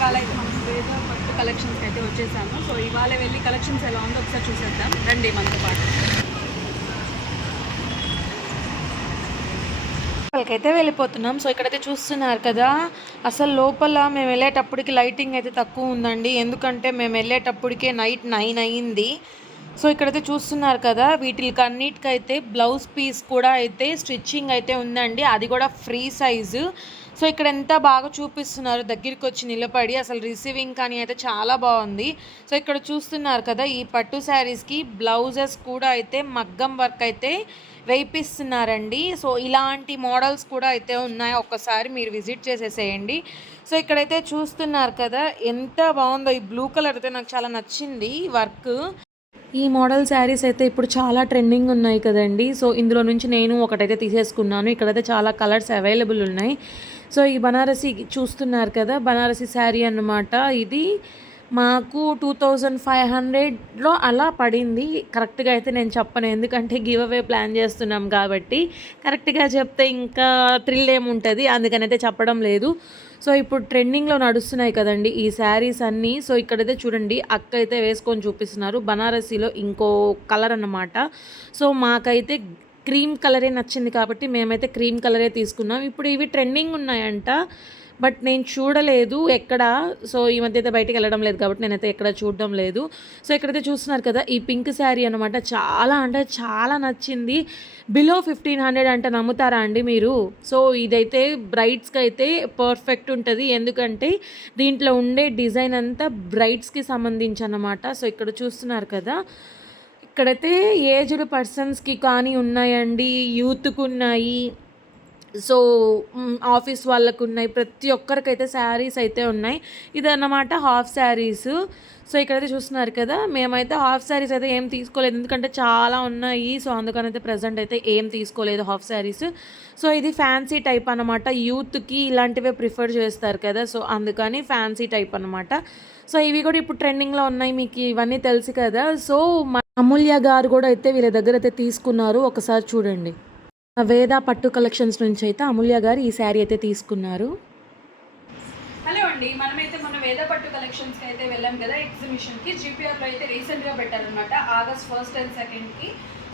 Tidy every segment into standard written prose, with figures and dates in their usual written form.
ఇవాళ అయితే మనం వేద పట్టు కలెక్షన్స్కి అయితే వచ్చేసాము. సో ఇవాళ వెళ్ళి కలెక్షన్స్ ఎలా ఉందో ఒకసారి చూసేద్దాం రండి మనతో పాటు. వాళ్ళకైతే వెళ్ళిపోతున్నాం. సో ఇక్కడైతే చూస్తున్నారు కదా, అసలు లోపల మేము వెళ్ళేటప్పటికి లైటింగ్ అయితే తక్కువ ఉందండి. ఎందుకంటే మేము వెళ్ళేటప్పటికే నైట్ 9 అయింది. సో ఇక్కడైతే చూస్తున్నారు కదా, వీటికి అన్నిటికైతే బ్లౌజ్ పీస్ కూడా అయితే స్టిచ్చింగ్ అయితే ఉందండి. అది కూడా ఫ్రీ సైజు. సో ఇక్కడ ఎంత బాగా చూపిస్తున్నారు దగ్గరికి వచ్చి నిలబడి. అసలు రిసీవింగ్ కానీ అయితే చాలా బాగుంది. సో ఇక్కడ చూస్తున్నారు కదా, ఈ పట్టు శారీస్కి బ్లౌజెస్ కూడా అయితే మగ్గం వర్క్ అయితే వేయిస్తున్నారండి. సో ఇలాంటి మోడల్స్ కూడా అయితే ఉన్నాయి. ఒక్కసారి మీరు విజిట్ చేసేసేయండి. సో ఇక్కడైతే చూస్తున్నారు కదా, ఎంత బాగుందో. ఈ బ్లూ కలర్ అయితే నాకు చాలా నచ్చింది వర్క్. ఈ మోడల్ శారీస్ అయితే ఇప్పుడు చాలా ట్రెండింగ్ ఉన్నాయి కదండి. సో ఇందులో నుంచి నేను ఒకటైతే తీసేసుకున్నాను. ఇక్కడైతే చాలా కలర్స్ అవైలబుల్ ఉన్నాయి. సో ఈ బనారసి చూస్తున్నారు కదా, బనారసి శారీ అన్నమాట. ఇది మాకు 2500లో అలా పడింది. కరెక్ట్గా అయితే నేను చెప్పను, ఎందుకంటే గివ్ అవే ప్లాన్ చేస్తున్నాం కాబట్టి. కరెక్ట్గా చెప్తే ఇంకా థ్రిల్ ఏముంటుంది, అందుకని అయితే చెప్పడం లేదు. సో ఇప్పుడు ట్రెండింగ్లో నడుస్తున్నాయి కదండి ఈ శారీస్ అన్నీ. సో ఇక్కడైతే చూడండి, అక్క అయితే వేసుకొని చూపిస్తున్నారు. బనారసీలో ఇంకో కలర్ అన్నమాట. సో మాకైతే క్రీమ్ కలరే నచ్చింది కాబట్టి మేమైతే క్రీమ్ కలరే తీసుకున్నాం. ఇప్పుడు ఇవి ట్రెండింగ్ ఉన్నాయంట, బట్ నేను చూడలేదు ఎక్కడ. సో ఈ మధ్య అయితే బయటికి వెళ్ళడం లేదు కాబట్టి నేనైతే ఎక్కడ చూడడం లేదు. సో ఇక్కడైతే చూస్తున్నారు కదా, ఈ పింక్ శారీ అనమాట. చాలా అంటే చాలా నచ్చింది. బిలో 1500 అంటే నమ్ముతారా అండి మీరు? సో ఇదైతే బ్రైడ్స్కి అయితే పర్ఫెక్ట్ ఉంటుంది, ఎందుకంటే దీంట్లో ఉండే డిజైన్ అంతా బ్రైడ్స్కి సంబంధించి అన్నమాట. సో ఇక్కడ చూస్తున్నారు కదా, ఇక్కడైతే ఏజ్డ్ పర్సన్స్కి కానీ ఉన్నాయండి, యూత్కి ఉన్నాయి, సో ఆఫీస్ వాళ్ళకు ఉన్నాయి, ప్రతి ఒక్కరికైతే శారీస్ అయితే ఉన్నాయి. ఇదన్నమాట హాఫ్ శారీస్. సో ఇక్కడైతే చూస్తున్నారు కదా, మేమైతే హాఫ్ శారీస్ అయితే ఏం తీసుకోలేదు, ఎందుకంటే చాలా ఉన్నాయి. సో అందుకనైతే ప్రజెంట్ అయితే ఏం తీసుకోలేదు హాఫ్ శారీస్. సో ఇది ఫ్యాన్సీ టైప్ అనమాట. యూత్కి ఇలాంటివే ప్రిఫర్ చేస్తారు కదా, సో అందుకని ఫ్యాన్సీ టైప్ అనమాట. సో ఇవి కూడా ఇప్పుడు ట్రెండింగ్లో ఉన్నాయి, మీకు ఇవన్నీ తెలుసు కదా. సో అమూల్య గారు కూడా అయితే వీళ్ళ దగ్గర అయితే తీసుకున్నారు, ఒకసారి చూడండి. వేద పట్టు కలెక్షన్స్ నుంచి అయితే అమూల్య గారు ఈ శారీ అయితే తీసుకున్నారు. హలో అండి, మనమైతే మన వేద పట్టు కలెక్షన్స్కి అయితే వెళ్ళాం కదా ఎగ్జిబిషన్కి. జీపీఆర్లో అయితే రీసెంట్గా పెట్టారనమాట, August 1st and 2nd.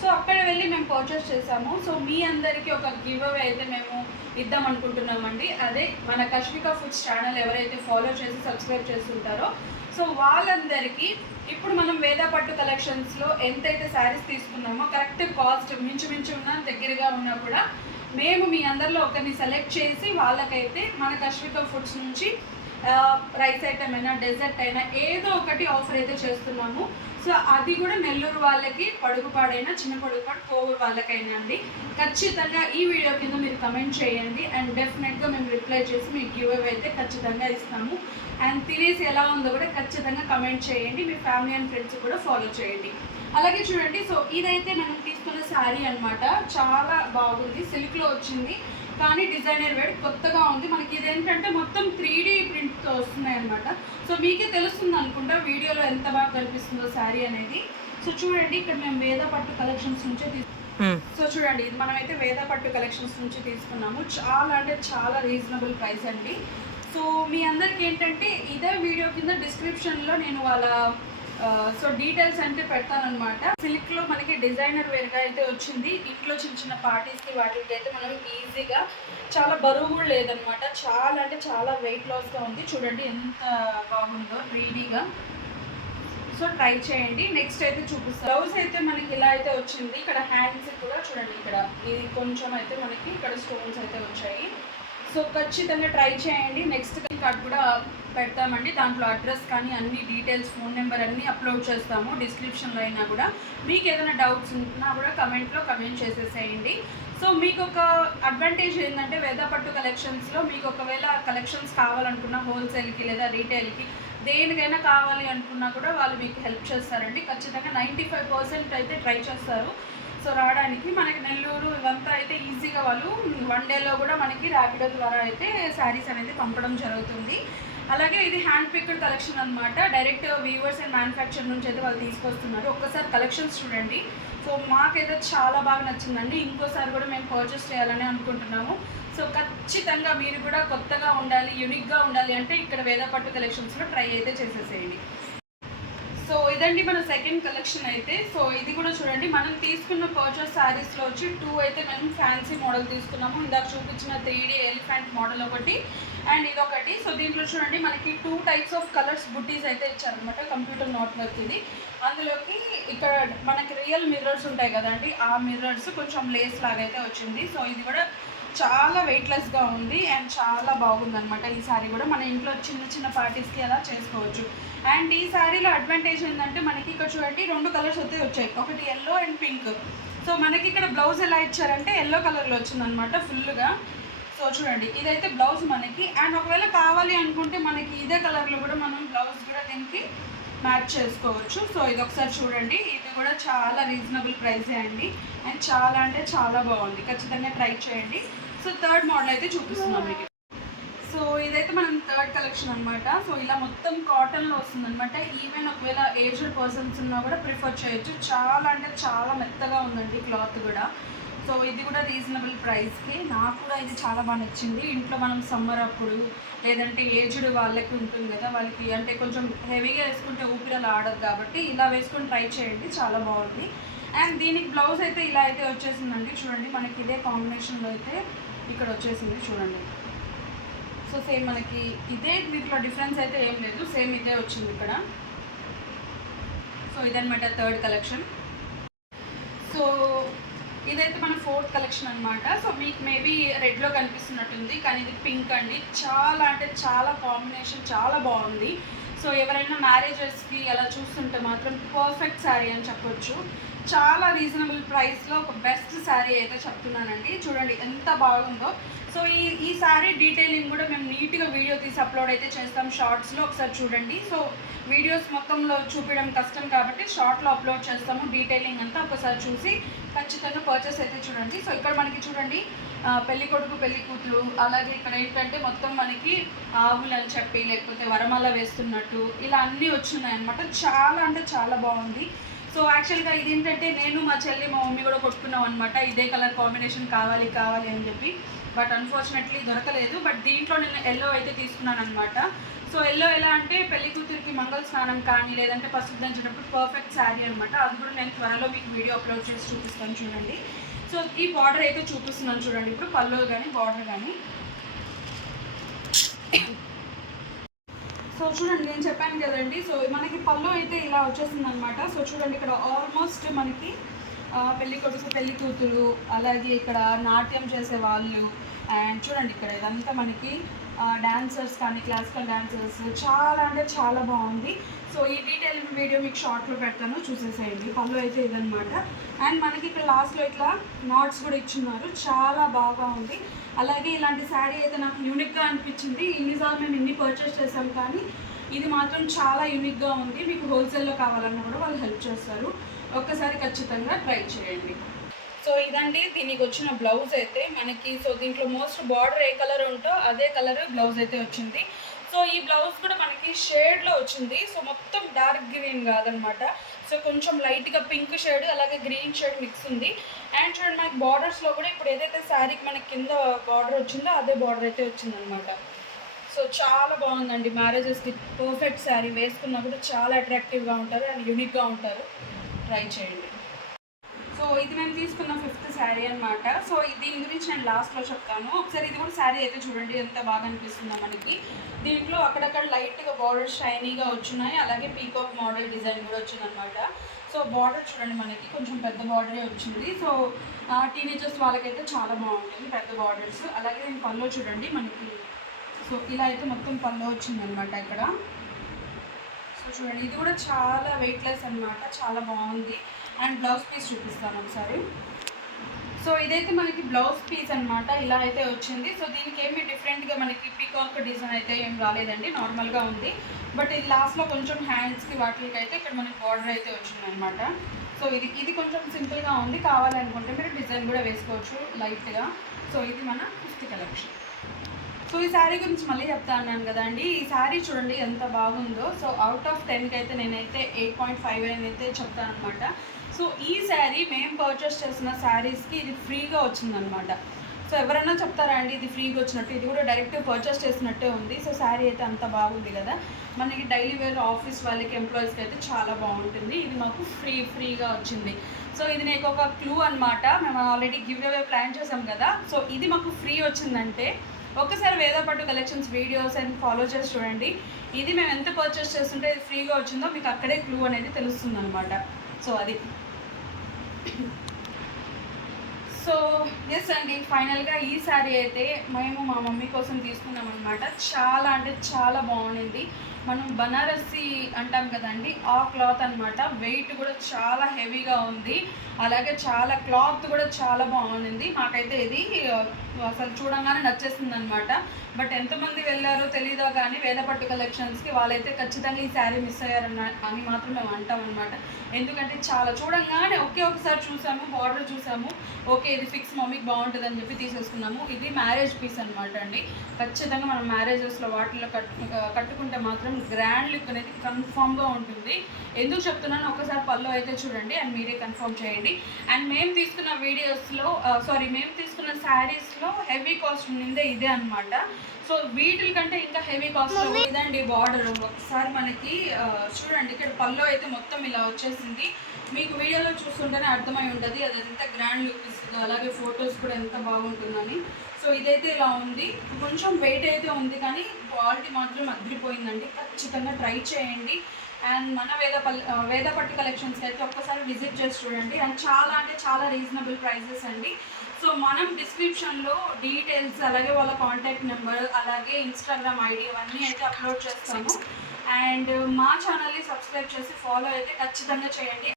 So అక్కడ వెళ్ళి మేము పర్చేస్ చేసాము. సో మీ అందరికీ ఒక గివ్ అవే అయితే మేము ఇద్దాం అనుకుంటున్నామండి. అదే మన కష్మికా ఫుడ్స్ ఛానల్ ఎవరైతే ఫాలో చేసి సబ్స్క్రైబ్ చేస్తుంటారో సో వాళ్ళందరికీ ఇప్పుడు మనం వేద పట్టు కలెక్షన్స్లో ఎంతైతే శారీస్ తీసుకున్నామో కరెక్ట్ కాస్ట్ మించుమించు ఉన్న దగ్గరగా ఉన్నా కూడా మేము మీ అందరిలో ఒకరిని సెలెక్ట్ చేసి వాళ్ళకైతే మన కష్మికా ఫుడ్స్ నుంచి రైస్ ఐటమ్ అయినా డెజర్ట్ అయినా ఏదో ఒకటి ఆఫర్ అయితే చేస్తున్నాము. సో అది కూడా నెల్లూరు వాళ్ళకి, పడుగుపాడైనా చిన్న పడుగుపాడు కోవూరు వాళ్ళకైనా అండి. ఖచ్చితంగా ఈ వీడియో కింద మీరు కమెంట్ చేయండి అండ్ డెఫినెట్గా మేము రిప్లై చేసి మీకు గివ్ అవే అయితే ఖచ్చితంగా ఇస్తాము. అండ్ తినేసి ఎలా ఉందో కూడా ఖచ్చితంగా కమెంట్ చేయండి. మీ ఫ్యామిలీ అండ్ ఫ్రెండ్స్ కూడా ఫాలో చేయండి. అలాగే చూడండి, సో ఇదైతే మనం తీసుకున్న శారీ అనమాట. చాలా బాగుంది, సిల్క్లో వచ్చింది కానీ డిజైనర్ వేడ్ కొత్తగా ఉంది. మనకి ఇదేంటంటే మొత్తం 3D ప్రింట్తో వస్తున్నాయి అనమాట. సో మీకే తెలుస్తుంది అనుకుంటా వీడియోలో ఎంత బాగా కనిపిస్తుందో శారీ అనేది. సో చూడండి, ఇక్కడ మేము వేద పట్టు కలెక్షన్స్ నుంచే సో చూడండి, ఇది మనమైతే వేద పట్టు కలెక్షన్స్ నుంచి తీసుకున్నాము. చాలా అంటే చాలా రీజనబుల్ ప్రైస్ అండి. సో మీ అందరికి ఏంటంటే ఇదే వీడియో కింద డిస్క్రిప్షన్లో నేను వాళ్ళ సో డీటెయిల్స్ అంటే పెడతానమాట. సిల్క్లో మనకి డిజైనర్ వేర్గా అయితే వచ్చింది. ఇంట్లో చిన్న చిన్న పార్టీస్కి వాటికి అయితే మనం ఈజీగా, చాలా బరువు కూడా లేదనమాట. చాలా అంటే చాలా వెయిట్ లాస్గా ఉంది. చూడండి ఎంత బాగుందో 3Dగా. సో ట్రై చేయండి. నెక్స్ట్ అయితే చూపిస్తాను. బ్లౌజ్ అయితే మనకి ఇలా అయితే వచ్చింది. ఇక్కడ హ్యాండ్స్ కూడా చూడండి, ఇక్కడ ఇది కొంచెం అయితే మనకి ఇక్కడ స్టోన్స్ అయితే వచ్చాయి. సో ఖచ్చితంగా ట్రై చేయండి. నెక్స్ట్ కార్డ్ కూడా పెడతామండి, దాంట్లో అడ్రస్ కానీ అన్ని డీటెయిల్స్, ఫోన్ నెంబర్ అన్నీ అప్లోడ్ చేస్తాము డిస్క్రిప్షన్లో అయినా కూడా. మీకు ఏదైనా డౌట్స్ ఉన్నా కూడా కమెంట్లో కమెంట్ చేసేసేయండి. సో మీకు ఒక అడ్వాంటేజ్ ఏంటంటే వేద పట్టు కలెక్షన్స్లో మీకు ఒకవేళ కలెక్షన్స్ కావాలనుకున్న హోల్సేల్కి లేదా రీటైల్కి దేనికైనా కావాలి అనుకున్నా కూడా వాళ్ళు మీకు హెల్ప్ చేస్తారండి. ఖచ్చితంగా 95% అయితే ట్రై చేస్తారు సో రావడానికి. మనకి నెల్లూరు ఇవంతా అయితే ఈజీగా వాళ్ళు 1 డేలో కూడా మనకి ర్యాపిడో ద్వారా అయితే శారీస్ అనేది పంపడం జరుగుతుంది. అలాగే ఇది హ్యాండ్ పిక్డ్ కలెక్షన్ అనమాట. డైరెక్ట్ వీవర్స్ అండ్ మ్యానుఫ్యాక్చర్ నుంచి అయితే వాళ్ళు తీసుకొస్తున్నారు. ఒక్కసారి కలెక్షన్స్ చూడండి. సో మాకైతే చాలా బాగా నచ్చిందండి. ఇంకోసారి కూడా మేము పర్చేస్ చేయాలని అనుకుంటున్నాము. సో ఖచ్చితంగా మీరు కూడా కొత్తగా ఉండాలి, యూనిక్గా ఉండాలి అంటే ఇక్కడ వేదపట్టు కలెక్షన్స్లో ట్రై అయితే చేసేసేయండి. సో ఇదండి మన సెకండ్ కలెక్షన్ అయితే. సో ఇది కూడా చూడండి, మనం తీసుకున్న పర్చేస్ శారీస్లో వచ్చి 2 అయితే మనం ఫ్యాన్సీ మోడల్ తీసుకున్నాము. ఇందాక చూపించిన 3D ఎలిఫెంట్ మోడల్ ఒకటి అండ్ ఇదొకటి. సో దీంట్లో చూడండి మనకి 2 టైప్స్ ఆఫ్ కలర్స్ బుట్టీస్ అయితే ఇచ్చారనమాట. కంప్యూటర్ నోట్ వర్క్ ఇది. అందులోకి ఇక్కడ మనకి రియల్ మిర్రర్స్ ఉంటాయి కదండి, ఆ మిర్రర్స్ కొంచెం లేస్ లాగా అయితే వచ్చింది. సో ఇది కూడా చాలా వెయిట్లెస్గా ఉంది అండ్ చాలా బాగుందన్నమాట. ఈ శారీ కూడా మన ఇంట్లో చిన్న చిన్న పార్టీస్కి అలా చేసుకోవచ్చు. అండ్ ఈ శారీలో అడ్వాంటేజ్ ఏంటంటే మనకి ఇక్కడ చూడండి 2 కలర్స్ అయితే వచ్చాయి, ఒకటి ఎల్లో అండ్ పింక్. సో మనకి ఇక్కడ బ్లౌజ్ ఎలా ఇచ్చారంటే ఎల్లో కలర్లో వచ్చిందనమాట ఫుల్గా. సో చూడండి ఇదైతే బ్లౌజ్ మనకి. అండ్ ఒకవేళ కావాలి అనుకుంటే మనకి ఇదే కలర్లో కూడా మనం బ్లౌజ్ కూడా దీనికి మ్యాచ్ చేసుకోవచ్చు. సో ఇది ఒకసారి చూడండి, ఇది కూడా చాలా రీజనబుల్ ప్రైసే అండి అండ్ చాలా అంటే చాలా బాగుంది. ఖచ్చితంగా ట్రై చేయండి. సో థర్డ్ మోడల్ అయితే చూపిస్తున్నాం మీకు. సో ఇదైతే మనం థర్డ్ కలెక్షన్ అనమాట. సో ఇలా మొత్తం కాటన్లో వస్తుంది అనమాట. ఈవెన్ ఒకవేళ ఏజ్డ్ పర్సన్స్ ఉన్నా కూడా ప్రిఫర్ చేయొచ్చు. చాలా అంటే చాలా మెత్తగా ఉందండి క్లాత్ కూడా. సో ఇది కూడా రీజనబుల్ ప్రైస్కి. నాకు కూడా ఇది చాలా బాగా నచ్చింది. ఇంట్లో మనం సమ్మర్ అప్పుడు లేదంటే ఏజ్డ్ వాళ్ళకి ఉంటుంది కదా, వాళ్ళకి అంటే కొంచెం హెవీగా వేసుకుంటే ఊపిరాలు ఆడదు కాబట్టి ఇలా వేసుకొని ట్రై చేయండి, చాలా బాగుంది. అండ్ దీనికి బ్లౌజ్ అయితే ఇలా అయితే వచ్చేసిందండి. చూడండి మనకి ఇదే కాంబినేషన్లో అయితే ఇక్కడ వచ్చేసింది చూడండి. సో సేమ్ మనకి ఇదే, దీంట్లో డిఫరెన్స్ అయితే ఏం లేదు, సేమ్ ఇదే వచ్చింది ఇక్కడ. సో ఇదనమాట థర్డ్ కలెక్షన్. సో ఇదైతే మన ఫోర్త్ కలెక్షన్ అనమాట. సో మీకు మేబీ రెడ్లో కనిపిస్తున్నట్టుంది కానీ ఇది పింక్ అండి. చాలా అంటే చాలా కాంబినేషన్ చాలా బాగుంది. సో ఎవరైనా మ్యారేజెస్కి అలా చూస్తుంటే మాత్రం పర్ఫెక్ట్ శారీ అని చెప్పొచ్చు. చాలా రీజనబుల్ ప్రైస్లో ఒక బెస్ట్ శారీ అయితే చెప్తున్నానండి. చూడండి ఎంత బాగుందో. సో ఈ శారీ డీటెయిలింగ్ కూడా మేము నీట్గా వీడియో తీసి అప్లోడ్ అయితే చేస్తాం షార్ట్స్లో, ఒకసారి చూడండి. సో వీడియోస్ మొత్తంలో చూపించడం కష్టం కాబట్టి షార్ట్లో అప్లోడ్ చేస్తాము. డీటెయిలింగ్ అంతా ఒకసారి చూసి ఖచ్చితంగా పర్చేస్ అయితే చూడండి. సో ఇక్కడ మనకి చూడండి పెళ్లి కొడుకు పెళ్లి కూతురు, అలాగే ఇక్కడ ఏంటంటే మొత్తం మనకి ఆవులు అని చెప్పి లేకపోతే వరమాల వేస్తున్నట్టు ఇలా అన్నీ వచ్చున్నాయి అనమాట. చాలా అంటే చాలా బాగుంది. సో యాక్చువల్గా ఇదేంటంటే నేను మా చెల్లి మా మమ్మీ కూడా కొట్టుకున్నాం అనమాట, ఇదే కలర్ కాంబినేషన్ కావాలి కావాలి అని చెప్పి. బట్ అన్ఫార్చునేట్లీ దొరకలేదు. బట్ దీంట్లో నేను ఎల్లో అయితే తీసుకున్నాను అనమాట. సో ఎల్లో ఎలా అంటే పెళ్లి కూతురికి మంగళ స్నానం కానీ లేదంటే పసుపు దంచేటప్పుడు పర్ఫెక్ట్ శారీ అనమాట. అది కూడా నేను త్వరలో మీకు వీడియో అప్లోడ్ చేసి చూపిస్తాను చూడండి. సో ఈ బార్డర్ అయితే చూపిస్తున్నాను చూడండి. ఇప్పుడు పళ్ళు కానీ బార్డర్ కానీ. సో చూడండి నేను చెప్పాను కదండి. సో మనకి పళ్ళు అయితే ఇలా వచ్చేసింది అనమాట. సో చూడండి ఇక్కడ ఆల్మోస్ట్ మనకి పెళ్లి కొడుకు పెళ్లి కూతురు, అలాగే ఇక్కడ నాట్యం చేసే వాళ్ళు, అండ్ చూడండి ఇక్కడ ఇదంతా మనకి డాన్సర్స్ కానీ క్లాసికల్ డాన్సర్స్, చాలా అంటే చాలా బాగుంది. సో ఈ డీటెయిలింగ్ వీడియో మీకు షార్ట్లో పెడతాను, చూసేసేయండి. పళ్ళు అయితే ఇదనమాట. అండ్ మనకి ఇక్కడ లాస్ట్లో ఇట్లా నాట్స్ కూడా ఇచ్చున్నారు, చాలా బాగా ఉంది. అలాగే ఇలాంటి శారీ అయితే నాకు యూనిక్గా అనిపించింది. ఇన్నిసార్లు మేము ఇన్ని పర్చేస్ చేసాం కానీ ఇది మాత్రం చాలా యూనిక్గా ఉంది. మీకు హోల్సేల్లో కావాలన్నా కూడా వాళ్ళు హెల్ప్ చేస్తారు. ఒక్కసారి ఖచ్చితంగా ట్రై చేయండి. సో ఇదండి దీనికి వచ్చిన బ్లౌజ్ అయితే మనకి. సో దీంట్లో మోస్ట్ బార్డర్ ఏ కలర్ ఉంటో అదే కలర్ బ్లౌజ్ అయితే వచ్చింది. సో ఈ బ్లౌజ్ కూడా మనకి షేడ్లో వచ్చింది. సో మొత్తం డార్క్ గ్రీన్ కాదనమాట. సో కొంచెం లైట్గా పింక్ షేడ్ అలాగే గ్రీన్ షేడ్ మిక్స్ ఉంది. అండ్ చూడండి మనకి బార్డర్స్లో కూడా ఇప్పుడు ఏదైతే శారీకి మనకి కింద బార్డర్ వచ్చిందో అదే బార్డర్ అయితే వచ్చిందనమాట. సో చాలా బాగుందండి. మ్యారేజెస్కి పర్ఫెక్ట్ శారీ వేసుకున్నా కూడా చాలా అట్రాక్టివ్గా ఉంటారు అండ్ యూనిక్గా ఉంటారు. ట్రై చేయండి. సో ఇది మేము తీసుకున్న 5th శారీ అనమాట. సో దీని గురించి నేను లాస్ట్లో చెప్తాను. ఒకసారి ఇది కూడా శారీ అయితే చూడండి ఎంత బాగా అనిపిస్తుందో మనకి. దీంట్లో అక్కడక్కడ లైట్గా బార్డర్ షైనీగా వచ్చున్నాయి, అలాగే పీకాక్ మోడల్ డిజైన్ కూడా వచ్చిందనమాట. సో బార్డర్ చూడండి మనకి కొంచెం పెద్ద బార్డరే వచ్చింది. సో టీనేజర్స్ వాళ్ళకైతే చాలా బాగుంటుంది పెద్ద బార్డర్స్. అలాగే దీని పళ్ళు చూడండి మనకి. సో ఇలా అయితే మొత్తం పళ్ళు వచ్చిందనమాట ఇక్కడ. సో చూడండి ఇది కూడా చాలా వెయిట్లెస్ అనమాట, చాలా బాగుంది. అండ్ బ్లౌజ్ పీస్ చూపిస్తాను ఒకసారి. సో ఇదైతే మనకి బ్లౌజ్ పీస్ అనమాట, ఇలా అయితే వచ్చింది. సో దీనికి ఏమి డిఫరెంట్గా మనకి పీకాక్ డిజైన్ అయితే ఏం రాలేదండి, నార్మల్గా ఉంది. బట్ ఇది లాస్ట్లో కొంచెం హ్యాండ్స్కి వాటికి అయితే ఇక్కడ మనకి బార్డర్ అయితే వచ్చింది అనమాట. సో ఇది కొంచెం సింపుల్గా ఉంది, కావాలనుకుంటే మీరు డిజైన్ కూడా వేసుకోవచ్చు లైట్గా. సో ఇది మన 5th కలెక్షన్. సో ఈ శారీ గురించి మళ్ళీ చెప్తా అన్నాను కదా అండి. ఈ శారీ చూడండి ఎంత బాగుందో. సో అవుట్ ఆఫ్ 10కి అయితే నేనైతే 8.5 అని అయితే చెప్తాను అనమాట. సో ఈ శారీ మేము పర్చేస్ చేసిన శారీస్కి ఇది ఫ్రీగా వచ్చిందనమాట. సో ఎవరైనా చెప్తారా అండి ఇది ఫ్రీగా వచ్చినట్టు? ఇది కూడా డైరెక్ట్ పర్చేస్ చేసినట్టే ఉంది. సో శారీ అయితే అంత బాగుంది కదా, మనకి డైలీ వేర్ ఆఫీస్ వాళ్ళకి ఎంప్లాయీస్కి అయితే చాలా బాగుంటుంది. ఇది మాకు ఫ్రీగా వచ్చింది. సో ఇది నీకు ఒక క్లూ అనమాట. మేము ఆల్రెడీ గివ్ అవే ప్లాన్ చేసాం కదా, సో ఇది మాకు ఫ్రీ వచ్చిందంటే ఒక్కసారి వేద పట్టు కలెక్షన్స్ వీడియోస్ అండ్ ఫాలో చేసి చూడండి. ఇది మేము ఎంత పర్చేస్ చేస్తుంటే ఇది ఫ్రీగా వచ్చిందో మీకు అక్కడే క్లూ అనేది తెలుస్తుంది అనమాట. సో అది సో ఎస్ అండి, ఫైనల్గా ఈ శారీ అయితే మేము మా మమ్మీ కోసం తీసుకున్నాం అనమాట. చాలా అంటే చాలా బాగుండింది. మనం బనారసి అంటాం కదండి, ఆ క్లాత్ అనమాట. వెయిట్ కూడా చాలా హెవీగా ఉంది, అలాగే చాలా క్లాత్ కూడా చాలా బాగుంది. మాకైతే ఇది అసలు చూడంగానే నచ్చేస్తుంది అనమాట. బట్ ఎంతమంది వెళ్ళారో తెలీదో కానీ వేద పట్టు కలెక్షన్స్కి, వాళ్ళైతే ఖచ్చితంగా ఈ శారీ మిస్ అయ్యారన్న అని మాత్రం మేము అంటాం అనమాట. ఎందుకంటే చాలా చూడంగానే ఒకసారి చూసాము, బార్డర్ చూసాము, ఓకే ఇది ఫిక్స్ మమ్మీకి బాగుంటుంది అని చెప్పి తీసేసుకున్నాము. ఇది మ్యారేజ్ పీస్ అనమాట అండి. ఖచ్చితంగా మనం మ్యారేజెస్లో వాటిల్లో కట్టుకుంటే మాత్రం గ్రాండ్ లుక్ అనేది కన్ఫామ్గా ఉంటుంది. ఎందుకు చెప్తున్నాను, ఒకసారి పళ్ళు అయితే చూడండి అండ్ మీరే కన్ఫర్మ్ చేయండి. అండ్ మేము తీసుకున్న వీడియోస్లో మేము తీసుకున్న శారీస్లో హెవీ కాస్ట్ ఉండిందే ఇదే అనమాట. సో వీటి కంటే ఇంకా హెవీ కాస్ట్ ఇదండి బార్డర్. ఒకసారి మనకి చూడండి, ఇక్కడ పళ్ళు అయితే మొత్తం ఇలా వచ్చేసింది. మీకు వీడియోలో చూస్తుంటేనే అర్థమై ఉంటుంది అది ఎంత గ్రాండ్ లుక్ ఇస్తుందో, అలాగే ఫొటోస్ కూడా ఎంత బాగుంటుందని. సో ఇదైతే ఇలా ఉంది, కొంచెం వెయిట్ అయితే ఉంది కానీ క్వాలిటీ మాత్రం అదిరిపోయిందండి. ఖచ్చితంగా ట్రై చేయండి. అండ్ మన వేద పట్టు కలెక్షన్స్కి అయితే ఒక్కసారి విజిట్ చేసి చూడండి. అండ్ చాలా అంటే చాలా రీజనబుల్ ప్రైజెస్ అండి. సో మనం డిస్క్రిప్షన్లో డీటెయిల్స్, అలాగే వాళ్ళ కాంటాక్ట్ నెంబర్, అలాగే ఇన్స్టాగ్రామ్ ఐడి అవన్నీ అయితే అప్లోడ్ చేస్తాము. అండ్ మా ఛానల్ని సబ్స్క్రైబ్ చేసి ఫాలో అయితే ఖచ్చితంగా చేయండి.